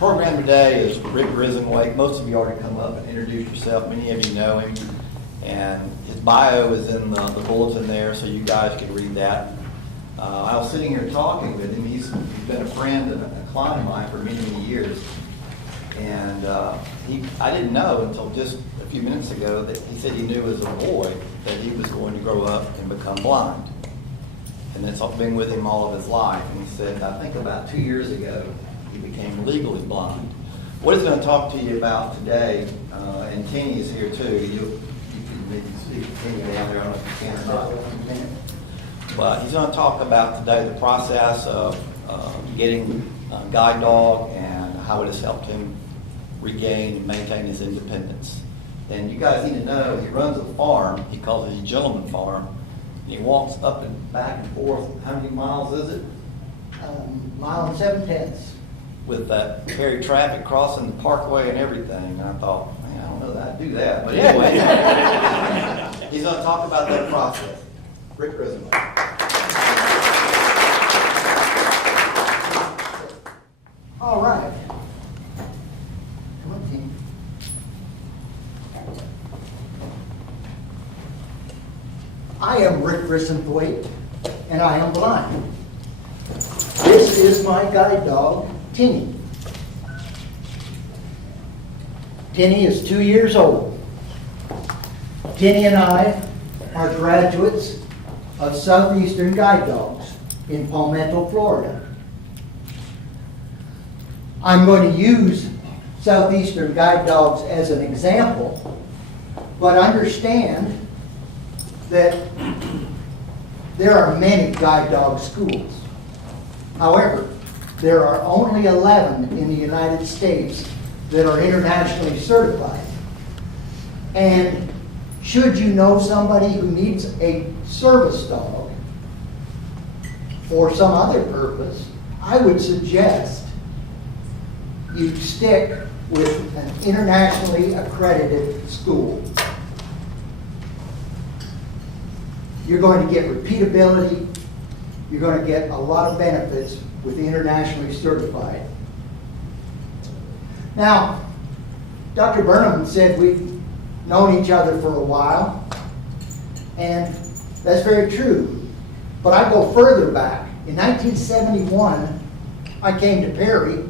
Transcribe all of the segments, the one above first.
program today is Rick Grisenwake. Most of you already come up and introduce yourself. Many of you know him. And his bio is in the bulletin there, so you guys can read that. I was sitting here talking with him. He's been a friend and a client of mine for many, many years. And I didn't know until just a few minutes ago that he said he knew as a boy that he was going to grow up and become blind. And that's been with him all of his life. And he said, I think about 2 years ago, he became legally blind. What he's going to talk to you about today, and Tenny is here too. You can maybe see Tenny down there. I don't know if you can or not. But he's going to talk about today the process of getting a guide dog and how it has helped him regain and maintain his independence. And you guys need to know he runs a farm. He calls it a gentleman farm. And he walks up and back and forth. How many miles is it? Mile and 7/10. With that ferry traffic crossing the parkway and everything. And I thought, man, I don't know that I'd do that. But anyway, he's going to talk about that process. Rick Grisenwake. All right. Come on, team. I am Rick Grisenwake, and I am blind. This is my guide dog, Tinny. Tinny is 2 years old. Tinny and I are graduates of Southeastern Guide Dogs in Palmetto, Florida. I'm going to use Southeastern Guide Dogs as an example, but understand that there are many guide dog schools. However, there are only 11 in the United States that are internationally certified. And should you know somebody who needs a service dog for some other purpose, I would suggest you stick with an internationally accredited school. You're going to get repeatability. You're going to get a lot of benefits with internationally certified. Now, Dr. Burnham said we've known each other for a while, and that's very true. But I go further back. In 1971, I came to Perry,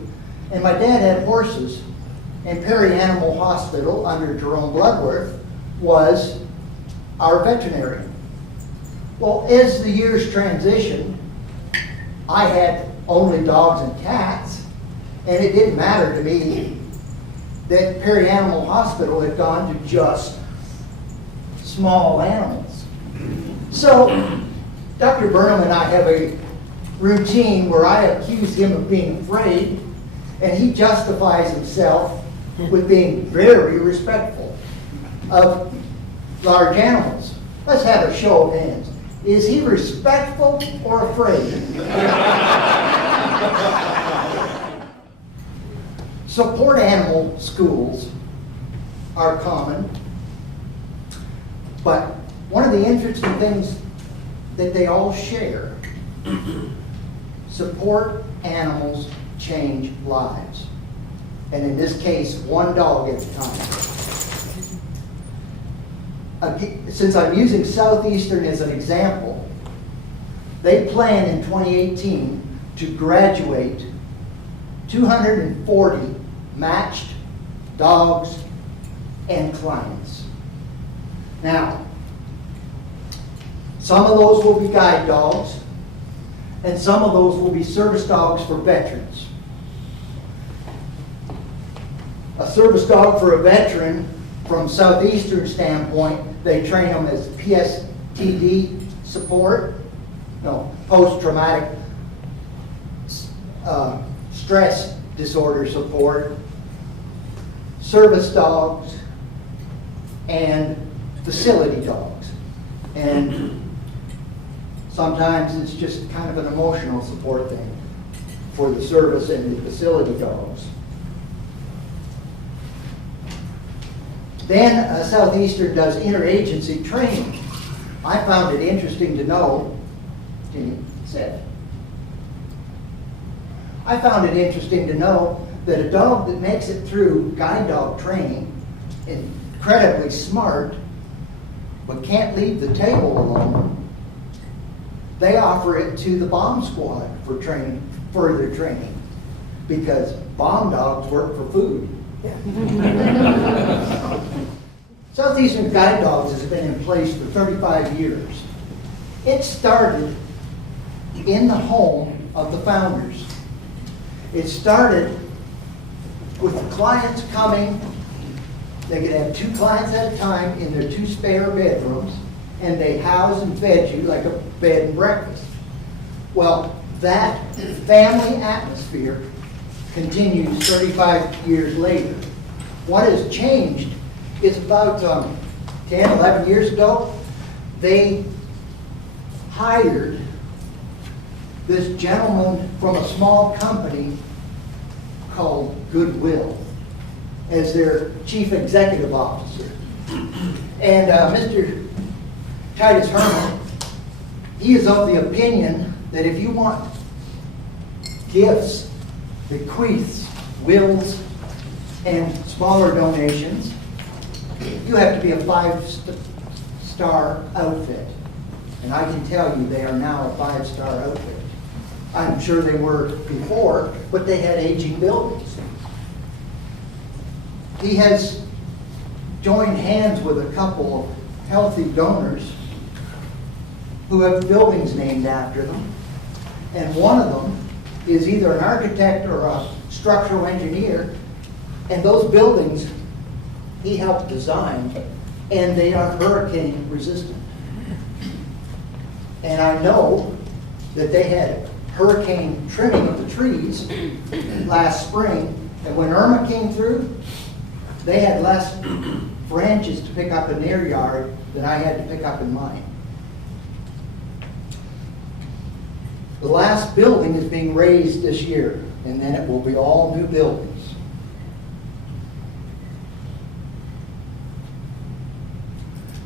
and my dad had horses, and Perry Animal Hospital under Jerome Bloodworth was our veterinarian. Well, as the years transitioned, I had only dogs and cats, and it didn't matter to me that Perry Animal Hospital had gone to just small animals. So, Dr. Burnham and I have a routine where I accuse him of being afraid, and he justifies himself with being very respectful of large animals. Let's have a show of hands. Is he respectful or afraid? Support animal schools are common, but one of the interesting things that they all share, support animals change lives. And in this case, one dog at a time. Since I'm using Southeastern as an example, they plan in 2018 to graduate 240 matched dogs and clients. Now, some of those will be guide dogs, and some of those will be service dogs for veterans. A service dog for a veteran, from Southeastern standpoint, they train them as PSTD support, post-traumatic stress disorder support, service dogs, and facility dogs. And sometimes it's just kind of an emotional support thing for the service and the facility dogs. Then Southeastern does interagency training. I found it interesting to know, I found it interesting to know that a dog that makes it through guide dog training, incredibly smart, but can't leave the table alone, they offer it to the bomb squad for training, further training, because bomb dogs work for food. Southeastern Guide Dogs has been in place for 35 years. It started in the home of the founders. It started with the clients coming. They could have 2 clients at a time in their 2 spare bedrooms, and they house and fed you like a bed and breakfast. Well, that family atmosphere continues 35 years later. What has changed is about 10, 11 years ago, they hired this gentleman from a small company called Goodwill as their chief executive officer. And Mr. Titus Herman, he is of the opinion that if you want gifts, bequeaths, wills, and smaller donations, you have to be a 5-star outfit. And I can tell you they are now a 5-star outfit. I'm sure they were before, but they had aging buildings. He has joined hands with a couple of healthy donors who have buildings named after them. And one of them is either an architect or a structural engineer. And those buildings he helped design, and they are hurricane resistant. And I know that they had hurricane trimming of the trees last spring, and when Irma came through, they had less branches to pick up in their yard than I had to pick up in mine. The last building is being raised this year, and then it will be all new buildings.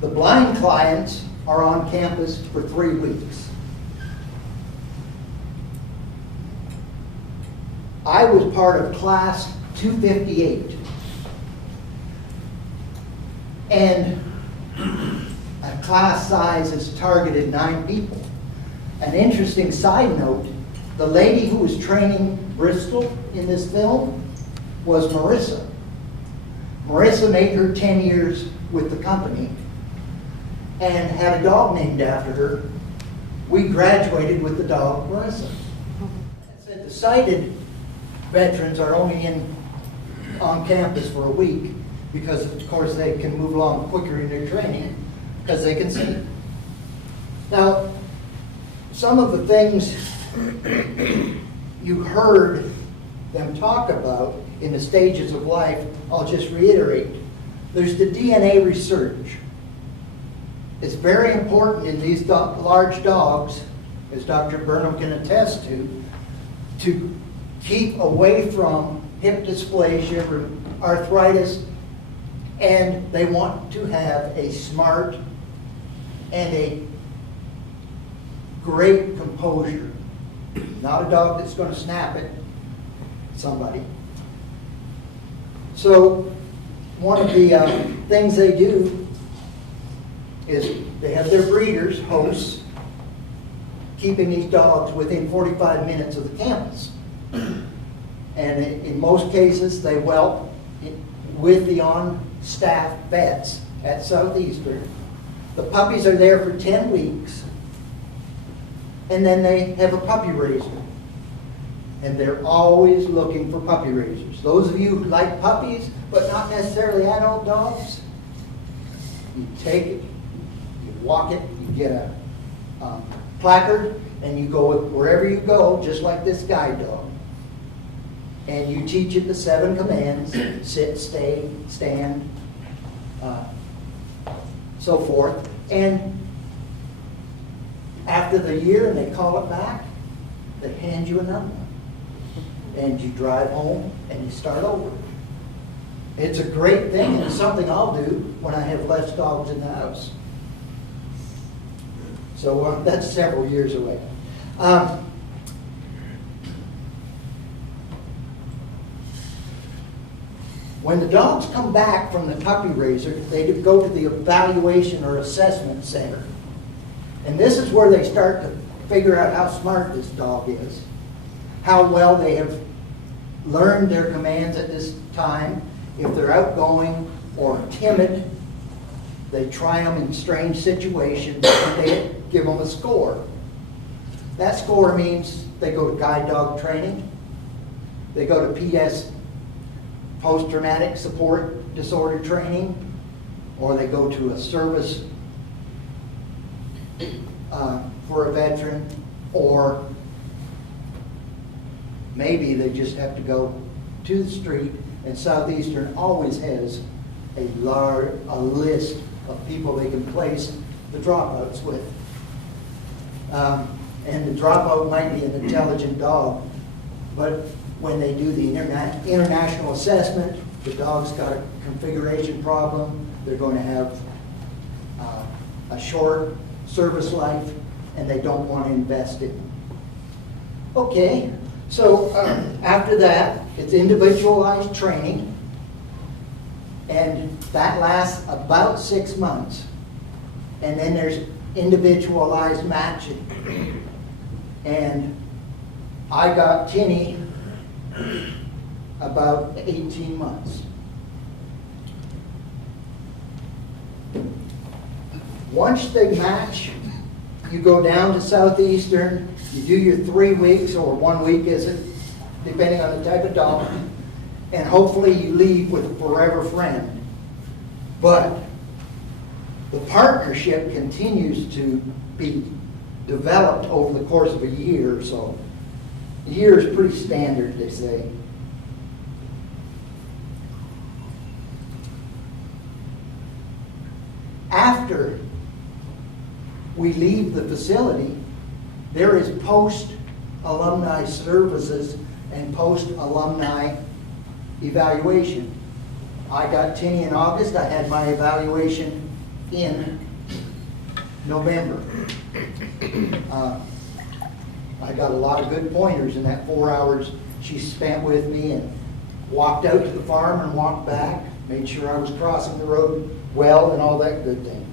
The blind clients are on campus for 3 weeks. I was part of class 258. And a class size is targeted 9 people. An interesting side note, the lady who was training Bristol in this film was Marissa. Marissa made her 10 years with the company and had a dog named after her. We graduated with the dog Marissa. I said the sighted veterans are only on campus for a week because, of course, they can move along quicker in their training because they can see. Now, some of the things you heard them talk about in the stages of life, I'll just reiterate. There's the DNA research. It's very important in these large dogs, as Dr. Burnham can attest to keep away from hip dysplasia or arthritis, and they want to have a smart and a great composure. Not a dog that's going to snap at somebody. So one of the things they do is they have their breeders, hosts, keeping these dogs within 45 minutes of the campus. And in most cases, they whelp with the on-staff vets at Southeastern. The puppies are there for 10 weeks, and then they have a puppy raiser. And they're always looking for puppy raisers. Those of you who like puppies, but not necessarily adult dogs, you take it, you walk it, you get a placard, and you go wherever you go, just like this guide dog. And you teach it the 7 commands: sit, stay, stand, so forth. And after the year and they call it back, they hand you another one. And you drive home and you start over. It's a great thing, and it's something I'll do when I have less dogs in the house. So that's several years away. When the dogs come back from the puppy raiser, they go to the evaluation or assessment center. And this is where they start to figure out how smart this dog is, how well they have learned their commands at this time. If they're outgoing or timid, they try them in strange situations and they give them a score. That score means they go to guide dog training, they go to PS, post-traumatic support disorder training, or they go to a service for a veteran, or maybe they just have to go to the street, and Southeastern always has a list of people they can place the dropouts with. And the dropout might be an intelligent dog, but when they do the international assessment, the dog's got a configuration problem, they're going to have a short service life, and they don't want to invest in them. Okay, so after that, it's individualized training, and that lasts about 6 months. And then there's individualized matching. And I got Tinny about 18 months. Once they match, you go down to Southeastern, you do your 3 weeks or 1 week, is it, depending on the type of dog, and hopefully you leave with a forever friend. But the partnership continues to be developed over the course of a year or so. A year is pretty standard, they say. After we leave the facility, there is post-alumni services and post-alumni evaluation. I got Tinny in August. I had my evaluation in November. I got a lot of good pointers in that 4 hours she spent with me, and walked out to the farm and walked back, made sure I was crossing the road well and all that good thing.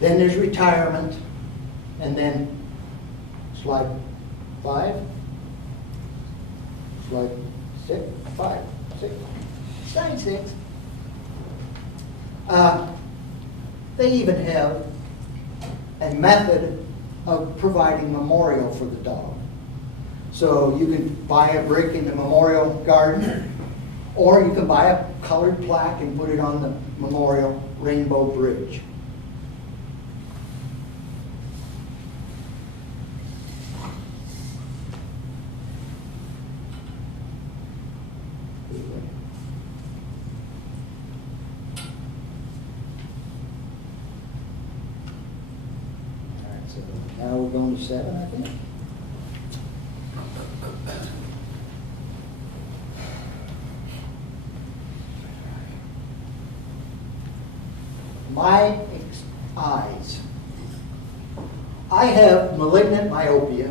Then there's retirement, and then slide 5, slide 6, 5, 6, slide 6. They even have a method of providing memorial for the dog. So you can buy a brick in the memorial garden, or you can buy a colored plaque and put it on the memorial rainbow bridge. Now we're going to 7, I think. My eyes. I have malignant myopia.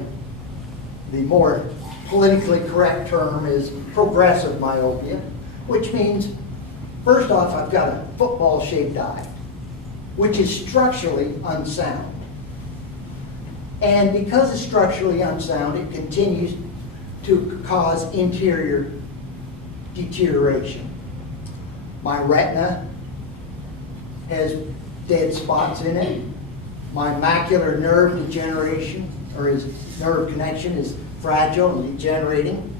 The more politically correct term is progressive myopia, which means, first off, I've got a football-shaped eye, which is structurally unsound. And because it's structurally unsound, it continues to cause interior deterioration. My retina has dead spots in it. My macular nerve degeneration, or his nerve connection, is fragile and degenerating.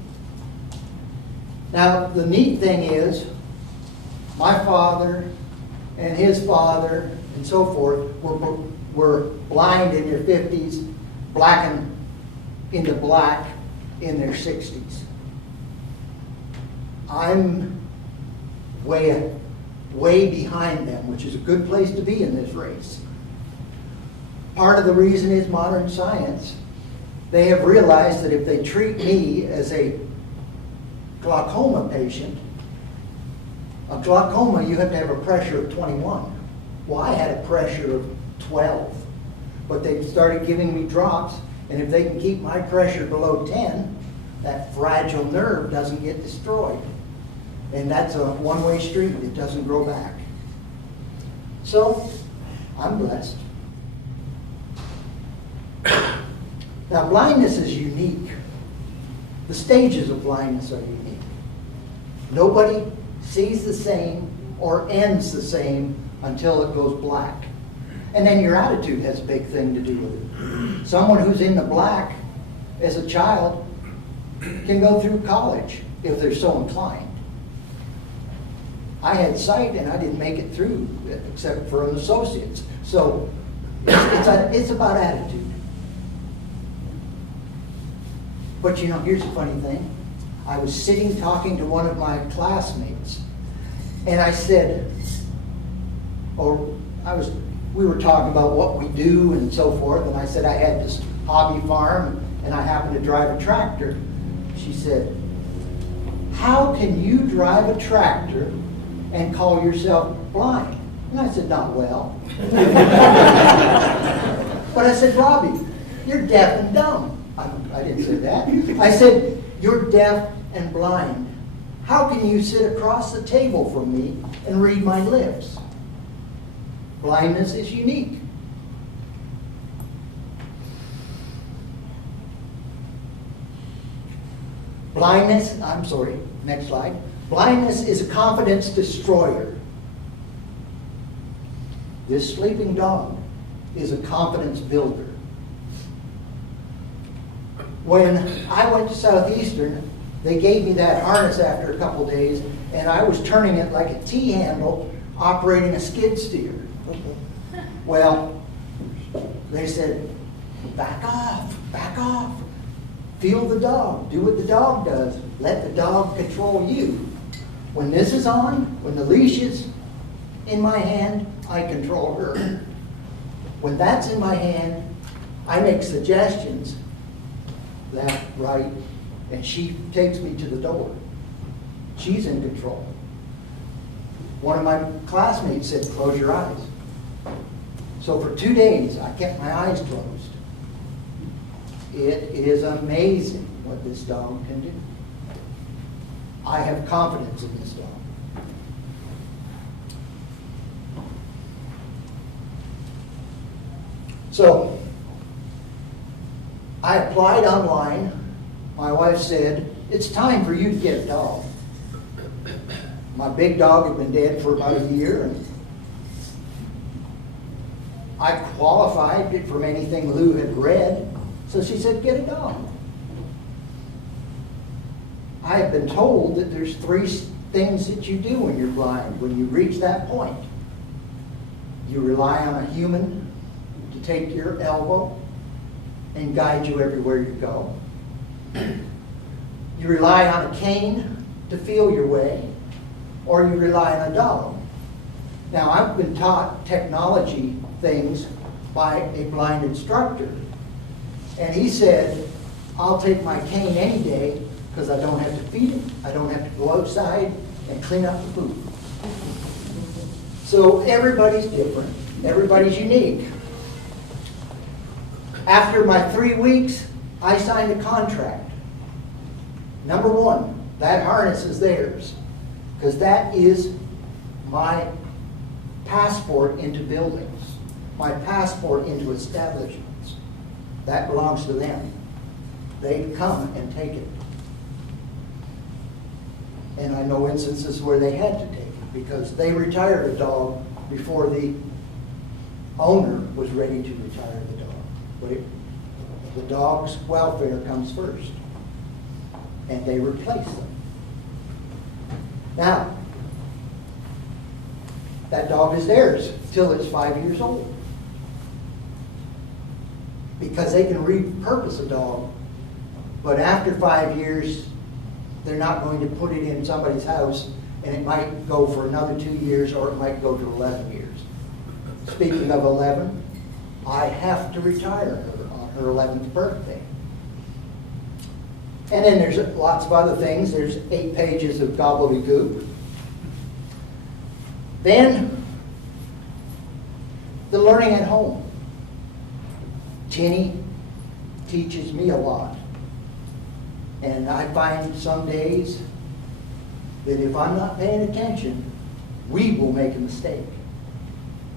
Now, the neat thing is, my father and his father and so forth were blind in their 50s, blackened into black in their 60s. I'm way behind them, which is a good place to be in this race. Part of the reason is modern science. They have realized that if they treat me as a glaucoma patient, a glaucoma, you have to have a pressure of 21. Well, I had a pressure of 12. But they started giving me drops, and if they can keep my pressure below 10, that fragile nerve doesn't get destroyed. And that's a one-way street. It doesn't grow back. So, I'm blessed. Now, blindness is unique. The stages of blindness are unique. Nobody sees the same or ends the same until it goes black. And then your attitude has a big thing to do with it. Someone who's in the black as a child can go through college if they're so inclined. I had sight and I didn't make it through except for an associate's. So it's about attitude. But you know, here's the funny thing. I was sitting talking to one of my classmates, and I said, we were talking about what we do and so forth, and I said I had this hobby farm and I happen to drive a tractor. She said, how can you drive a tractor and call yourself blind? And I said, not well. But I said, Robbie, you're deaf and dumb. I didn't say that. I said, you're deaf and blind. How can you sit across the table from me and read my lips? Blindness is unique. Blindness, I'm sorry, next slide. Blindness is a confidence destroyer. This sleeping dog is a confidence builder. When I went to Southeastern, they gave me that harness after a couple days, and I was turning it like a T-handle operating a skid steer. Well, they said, back off, feel the dog, do what the dog does, let the dog control you. When this is on, when the leash is in my hand, I control her. When that's in my hand, I make suggestions, left, right, and she takes me to the door. She's in control. One of my classmates said, close your eyes. So for 2 days, I kept my eyes closed. It is amazing what this dog can do. I have confidence in this dog. So, I applied online. My wife said, it's time for you to get a dog. My big dog had been dead for about a year, and I qualified from anything Lou had read. So she said, get a dog. I have been told that there's 3 things that you do when you're blind, when you reach that point. You rely on a human to take your elbow and guide you everywhere you go. You rely on a cane to feel your way, or you rely on a dog. Now, I've been taught technology things by a blind instructor, and he said, I'll take my cane any day because I don't have to feed him. I don't have to go outside and clean up the food. So everybody's different. Everybody's unique. After my 3 weeks, I signed a contract. Number 1, that harness is theirs, because that is my passport into buildings, my passport into establishments. That belongs to them. They come and take it. And I know instances where they had to take it because they retired a dog before the owner was ready to retire the dog. But the dog's welfare comes first, and they replace them. Now, that dog is theirs till it's 5 years old, because they can repurpose a dog, but after 5 years, they're not going to put it in somebody's house, and it might go for another 2 years, or it might go to 11 years. Speaking of 11, I have to retire her on her 11th birthday. And then there's lots of other things. There's 8 pages of gobbledygook. Then, the learning at home. Tinny teaches me a lot. And I find some days that if I'm not paying attention, we will make a mistake.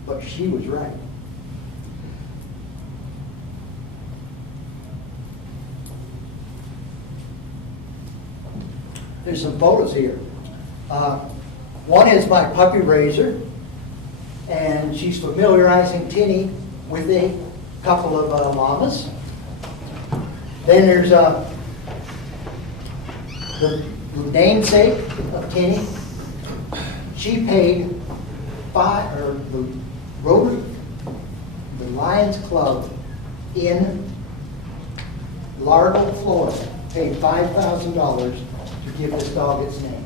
But she was right. There's some photos here. One is my puppy raiser, and she's familiarizing Tinny with a couple of llamas. Then there's the namesake of Tinny. She paid the Rotary, the Lions Club in Largo, Florida, paid $5,000 to give this dog its name.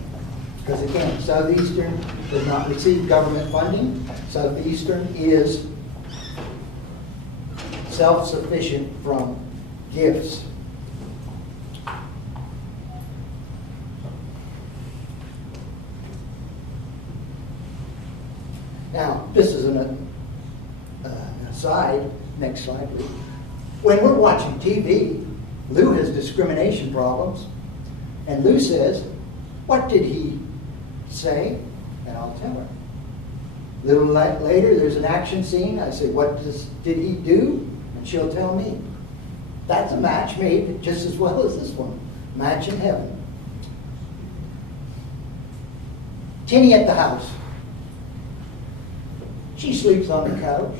Because again, Southeastern does not receive government funding. Southeastern is self-sufficient from gifts. Now, this is an aside. Next slide, please. When we're watching TV, Lou has discrimination problems. And Lou says, "What did he say?" And I'll tell her. A little later, there's an action scene. I say, "What did he do?" And she'll tell me. That's a match made just as well as this one. Match in heaven. Tinny at the house. She sleeps on the couch.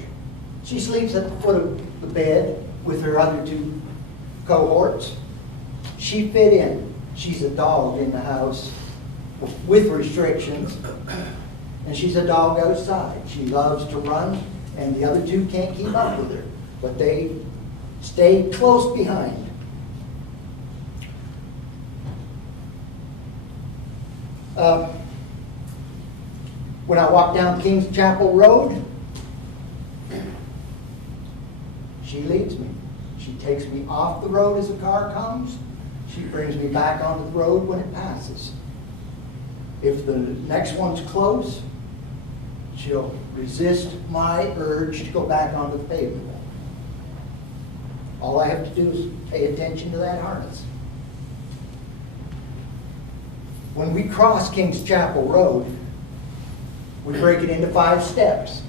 She sleeps at the foot of the bed with her other two cohorts. She fit in. She's a dog in the house with restrictions, and she's a dog outside. She loves to run, and the other two can't keep up with her, but they stay close behind. When I walk down Kings Chapel Road, she leads me. She takes me off the road as a car comes. She brings me back onto the road when it passes. If the next one's close, she'll resist my urge to go back onto the pavement. All I have to do is pay attention to that harness. When we cross Kings Chapel Road, we break it into 5 steps.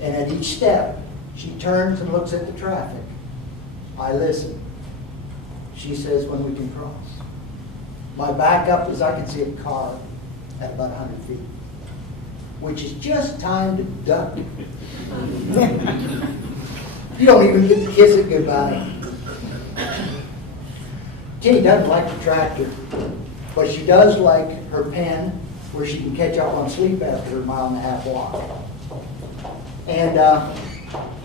And at each step, she turns and looks at the traffic. I listen. She says when we can cross. My backup is I can see a car at about 100 feet, which is just time to duck. You don't even get to kiss it goodbye. Tinny doesn't like the tractor, but she does like her pen where she can catch up on sleep after her 1.5 mile walk. And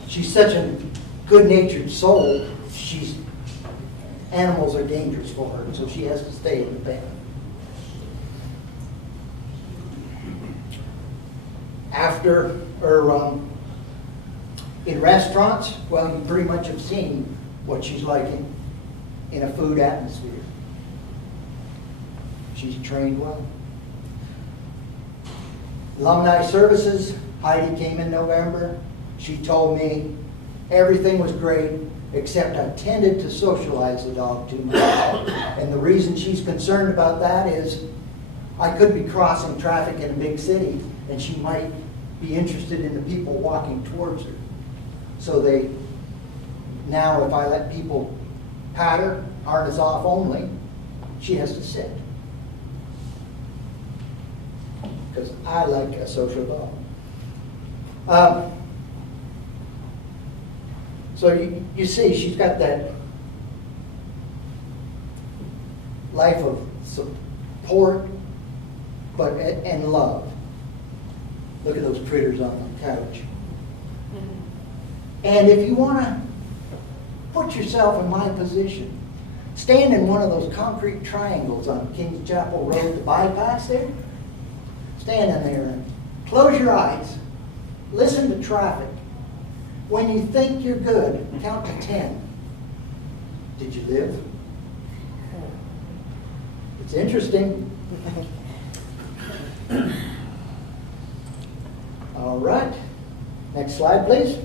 she's such a good-natured soul, animals are dangerous for her, so she has to stay in the pen. In restaurants, well, you pretty much have seen what she's like in a food atmosphere. She's trained well. Alumni services, Heidi came in November. She told me everything was great, except I tended to socialize the dog too much. And the reason she's concerned about that is I could be crossing traffic in a big city, and she might be interested in the people walking towards her. So now if I let people pat her, harness off only, she has to sit. Because I like a social dog. So you see, she's got that life of support, and love. Look at those critters on the couch. And if you want to put yourself in my position, stand in one of those concrete triangles on Kings Chapel Road, the bypass there. Stand in there and close your eyes. Listen to traffic. When you think you're good, count to 10. Did you live? It's interesting. All right. Next slide, please.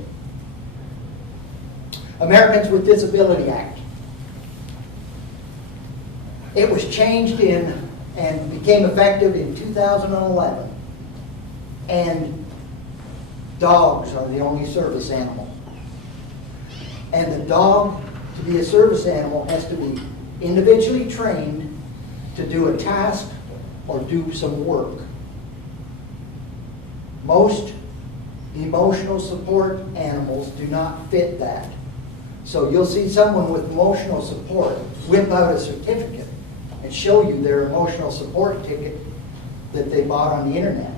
Americans with Disability Act. It was changed in and became effective in 2011. And dogs are the only service animal. And the dog, to be a service animal, has to be individually trained to do a task or do some work. Most emotional support animals do not fit that. So you'll see someone with emotional support whip out a certificate and show you their emotional support ticket that they bought on the internet.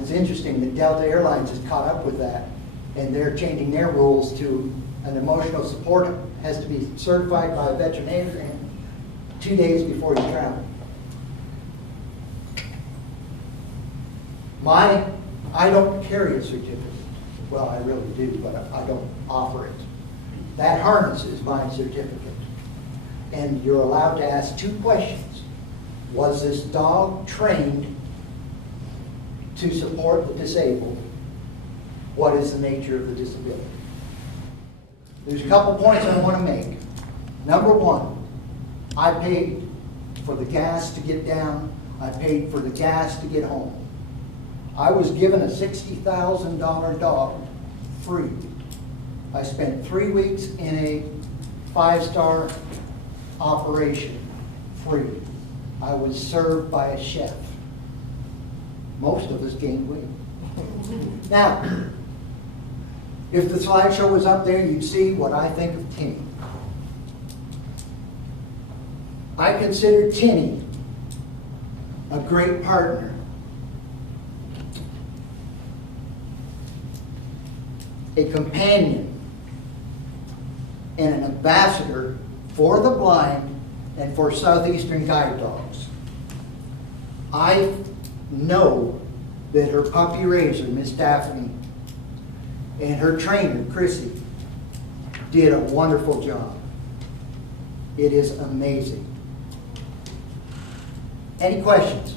It's interesting that Delta Airlines has caught up with that, and they're changing their rules to an emotional support has to be certified by a veterinarian 2 days before you travel. I don't carry a certificate. Well, I really do, but I don't offer it. That harness is my certificate. And you're allowed to ask 2 questions. Was this dog trained to support the disabled? What is the nature of the disability? There's a couple points I want to make. Number 1, I paid for the gas to get down. I paid for the gas to get home. I was given a $60,000 dog free. I spent 3 weeks in a 5-star operation free. I was served by a chef. Most of us gained weight. Now, if the slideshow was up there, you'd see what I think of Tinny. I consider Tinny a great partner. A companion and an ambassador for the blind and for Southeastern Guide Dogs. I know that her puppy raiser, Miss Daphne, and her trainer, Chrissy, did a wonderful job. It is amazing. Any questions?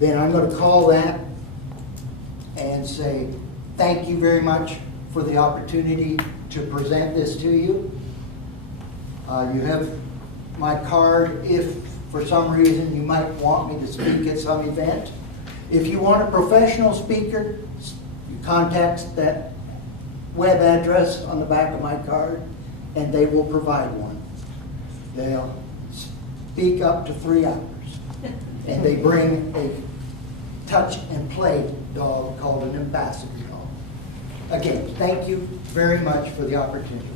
Then I'm going to call that and say, thank you very much for the opportunity to present this to you. You have my card if for some reason you might want me to speak at some event. If you want a professional speaker, you contact that web address on the back of my card and they will provide one. They'll speak up to 3 hours. And they bring a touch and play dog called an ambassador dog. Again, thank you very much for the opportunity.